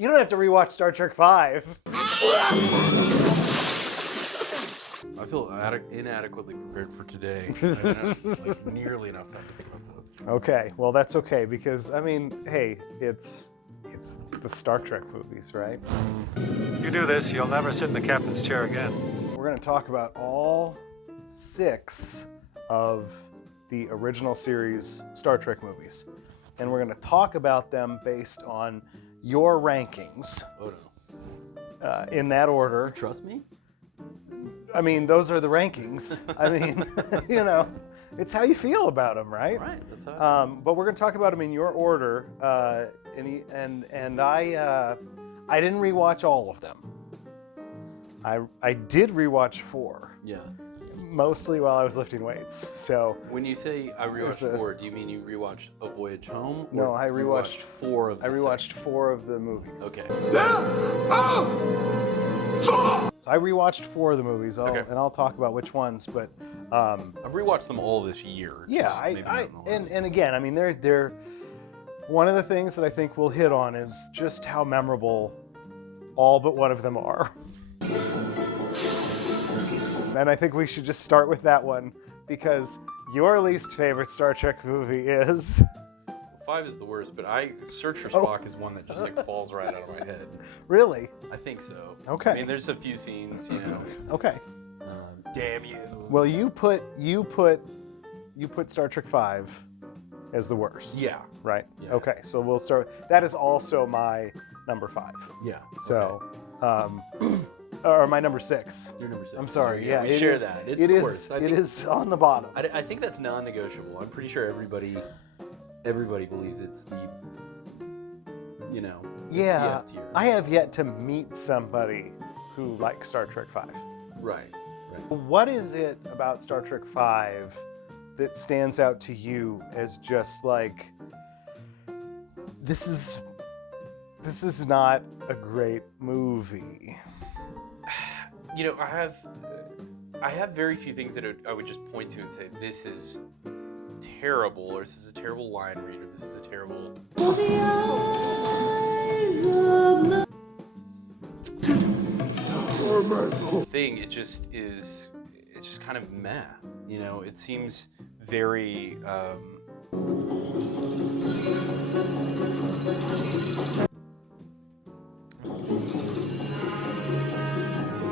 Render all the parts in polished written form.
You don't have to rewatch Star Trek 5. I feel inadequately prepared for today. I didn't have like nearly enough time to think about this. Okay, well that's okay because I mean, hey, it's the Star Trek movies, right? You do this, you'll never sit in the captain's chair again. We're going to talk about all 6 of the original series Star Trek movies. And we're going to talk about them based on your rankings. Oh no. In that order. Trust me? I mean, those are the rankings. I mean, you know, it's how you feel about them, right? Right, that's how But we're going to talk about them in your order. And I didn't rewatch all of them. I did rewatch 4. Yeah. Mostly while I was lifting weights. So When you say I rewatched 4, do you mean you rewatched A Voyage Home? No, or I you rewatched 4 of the I rewatched 6? 4 of the movies. Okay. So I rewatched 4 of the movies, Okay. and I'll talk about which ones. But I've rewatched them all this year. yeah, just maybe not in order. and again, I mean, they're one of the things that I think we'll hit on is just how memorable all but one of them are. And I think we should just start with that one because your least favorite Star Trek movie is 5 is the worst, but Search for Oh. Spock is one that just like falls right out of my head. really I think so. Okay. I mean, there's a few scenes, you know. okay. Damn you. Well, you put Star Trek 5 as the worst. Yeah. Right? Yeah. Okay, so we'll start. That is also my number 5. Yeah. So, or my number 6. You're number 6. I'm sorry. Yeah, we it share is- that. It's it the is- worst. It is on the bottom. I think that's non-negotiable. I'm pretty sure everybody believes it's the, you know. it's the Yeah, F tier. I have yet to meet somebody who likes Star Trek 5. Right. What is it about Star Trek 5 that stands out to you as just like this is not a great movie? You know, I have very few things that I would just point to and say this is terrible, or this is a terrible line read, or this is a terrible. Thing. It just is. It's just kind of meh. You know, it seems very.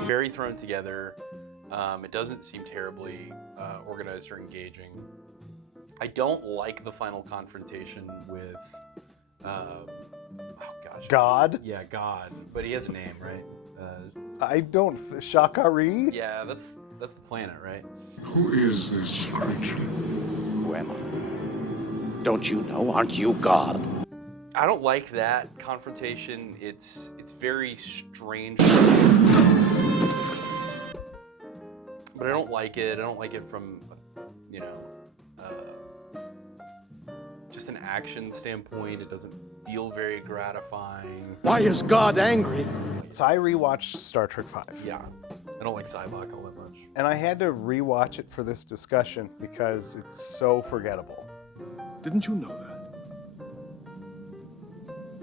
Very thrown together. It doesn't seem terribly organized or engaging. I don't like the final confrontation with, oh gosh. God? Yeah, God. But he has a name, right? I don't. Shakari? Yeah, that's the planet, right? Who is this creature? Who am I? Don't you know? Aren't you God? I don't like that confrontation. It's very strange. But I don't like it. I don't like it from, you know, just an action standpoint. It doesn't feel very gratifying. Why is God angry? So I rewatched Star Trek 5. Yeah, I don't like Cybok all that much. And I had to rewatch it for this discussion because it's so forgettable. Didn't you know that?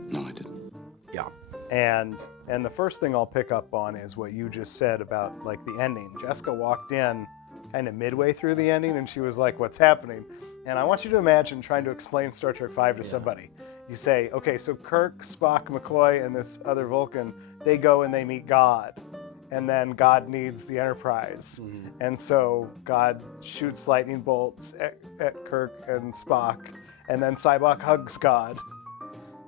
No, I didn't. Yeah. And the first thing I'll pick up on is what you just said about like the ending. Jessica walked in kind of midway through the ending and she was like, "What's happening?" And I want you to imagine trying to explain Star Trek 5 to somebody. You say, okay, so Kirk, Spock, McCoy, and this other Vulcan, they go and they meet God. And then God needs the Enterprise. Mm-hmm. And so God shoots lightning bolts at Kirk and Spock. And then Cybok hugs God.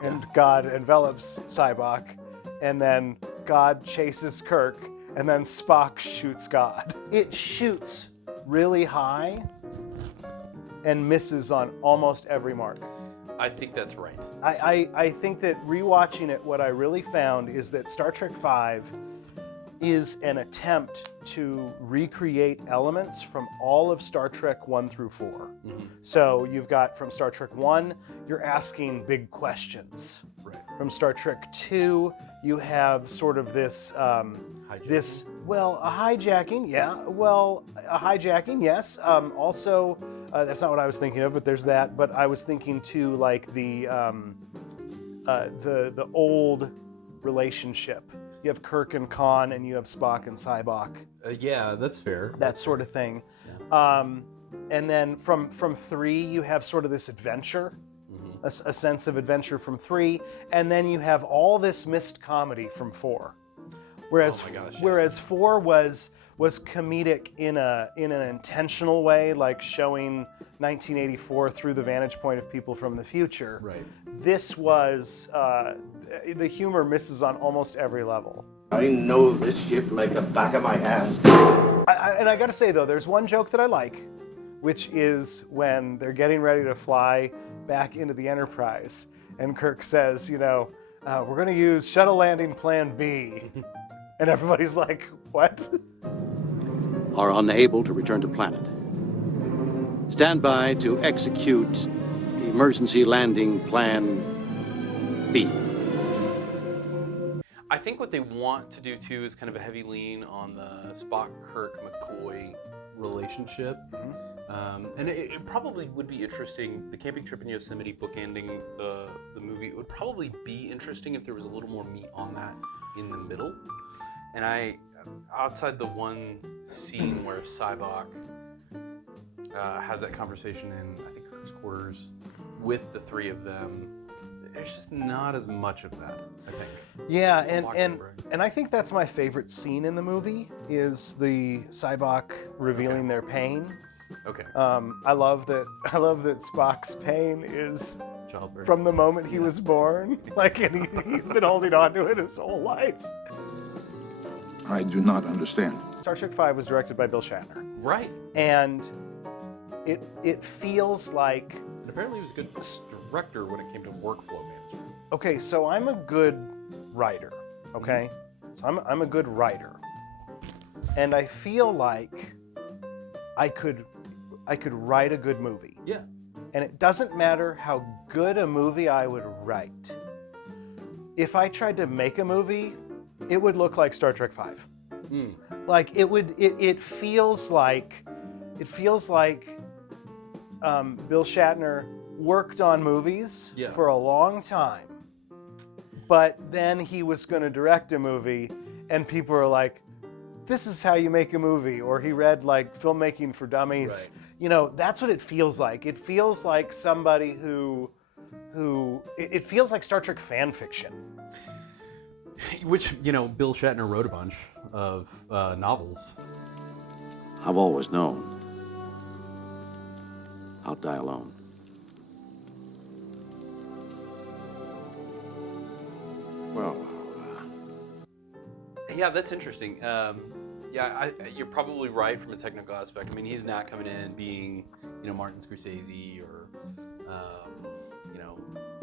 And God envelops Cybok. And then God chases Kirk. And then Spock shoots God. It shoots really high and misses on almost every mark. I think that's right. I think that rewatching it, what I really found is that Star Trek V is an attempt to recreate elements from all of Star Trek 1 through 4. Mm-hmm. So you've got from Star Trek 1, you're asking big questions. Right. From Star Trek 2, you have sort of this, a hijacking, yeah. Well, a hijacking, yes. Also, that's not what I was thinking of, but there's that. But I was thinking too, like the old relationship. You have Kirk and Khan, and you have Spock and Sybok. Yeah, that's fair. That sort of thing. And then from 3, you have sort of this adventure, a sense of adventure from 3, and then you have all this missed comedy from 4. Whereas, Oh my gosh, yeah. whereas 4 was comedic in an intentional way, like showing 1984 through the vantage point of people from the future. Right. This was the humor misses on almost every level. I know this ship like the back of my hand. And I gotta say though, there's one joke that I like, which is when they're getting ready to fly back into the Enterprise, and Kirk says, we're gonna use shuttle landing plan B. And everybody's like, what? Are unable to return to planet. Stand by to execute emergency landing plan B. I think what they want to do too is kind of a heavy lean on the Spock, Kirk, McCoy relationship. And it probably would be interesting, the camping trip in Yosemite bookending the movie, it would probably be interesting if there was a little more meat on that in the middle. And outside the one scene where Sybok has that conversation in, I think, Kirk's quarters with the 3 of them, there's just not as much of that, I think. Yeah, Spock and I think that's my favorite scene in the movie, is the Sybok revealing their pain. Okay. I love that Spock's pain is Childbirth. from the moment he was born. Like, and he's been holding on to it his whole life. I do not understand. Star Trek V was directed by Bill Shatner, Right. and it feels like, And apparently he was a good director when it came to workflow management. okay, so I'm a good writer, okay? So I'm a good writer. And I feel like I could write a good movie. Yeah. And it doesn't matter how good a movie I would write. If I tried to make a movie, it would look like Star Trek V. Like it feels like Bill Shatner worked on movies Yeah. for a long time, but then he was going to direct a movie, and people are like, "This is how you make a movie," or he read like Filmmaking for Dummies. Right. That's what it feels like. It feels like somebody who it feels like Star Trek fan fiction. Which, Bill Shatner wrote a bunch of novels. I've always known. I'll die alone. Well, Yeah, that's interesting. You're probably right from a technical aspect. I mean, he's not coming in being, Martin Scorsese or,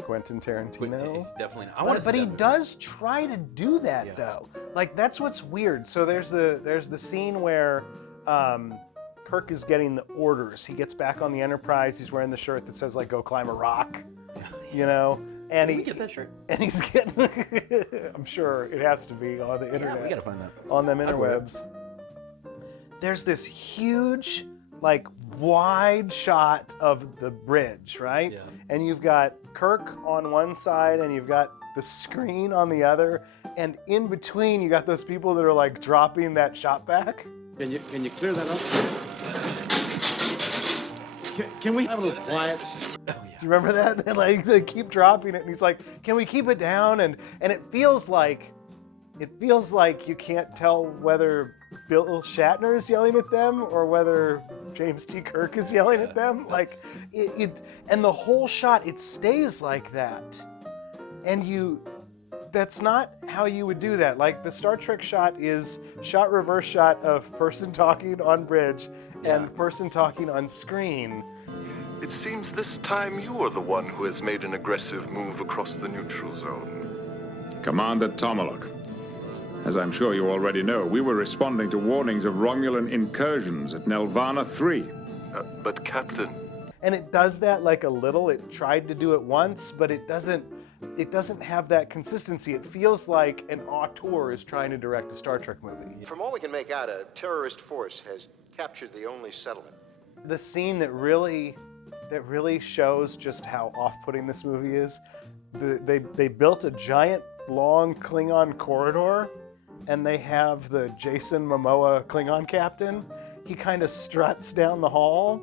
Quentin Tarantino. He's definitely not. But he does try to do that though. Like, that's what's weird. So there's the scene where Kirk is getting the orders. He gets back on the Enterprise. He's wearing the shirt that says like "Go climb a rock," And Can we get that shirt? And he's getting. I'm sure it has to be on the internet. Yeah, we gotta find that. On them I'd wear it. interwebs. There's this huge, like, wide shot of the bridge, right? Yeah. And you've got Kirk on one side, and you've got the screen on the other, and in between, you got those people that are like dropping that shot back. Can you clear that up? Can we have a little quiet? Do you remember that? They keep dropping it, and he's like, "Can we keep it down?" And it feels like you can't tell whether Bill Shatner is yelling at them or whether James T. Kirk is yelling at them. Like and the whole shot, it stays like that, and that's not how you would do that. Like, the Star Trek shot is shot reverse shot of person talking on bridge and person talking on screen. It seems this time you are the one who has made an aggressive move across the neutral zone. Commander Tomalak. As I'm sure you already know, we were responding to warnings of Romulan incursions at Nelvana 3. But Captain, And it does that like a little. It tried to do it once, but it doesn't have that consistency. It feels like an auteur is trying to direct a Star Trek movie. From all we can make out, a terrorist force has captured the only settlement. The scene that really shows just how off-putting this movie is, they built a giant long Klingon corridor, and they have the Jason Momoa Klingon captain. He kind of struts down the hall,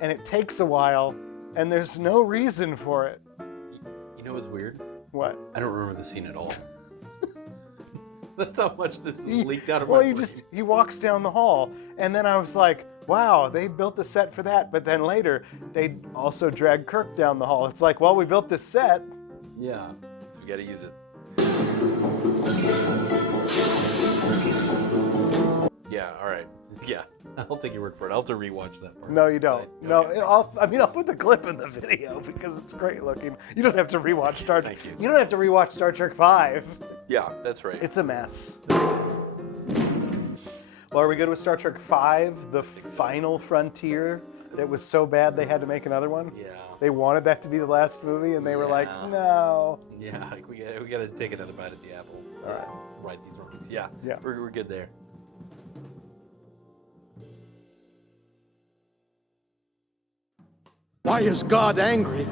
and it takes a while, and there's no reason for it. You know what's weird? What? I don't remember the scene at all. That's how much this is leaked out of well, my brain. he walks down the hall, and then I was like, wow, they built the set for that. But then later, they also drag Kirk down the hall. It's like, well, we built this set. Yeah, so we gotta use it. Yeah, all right. Yeah, I'll take your word for it. I'll have to rewatch that part. No, you don't. No, Okay. I'll put the clip in the video because it's great looking. You don't have to rewatch Star Trek. Thank you. You don't have to rewatch Star Trek 5. Yeah, that's right. It's a mess. Well, are we good with Star Trek 5, the final frontier that was so bad they had to make another one? Yeah. They wanted that to be the last movie, and they were like, Yeah. no. Yeah, like we gotta take another bite at the apple. All right. Right these wrongs. Yeah. Yeah. We're good there. Why is God angry?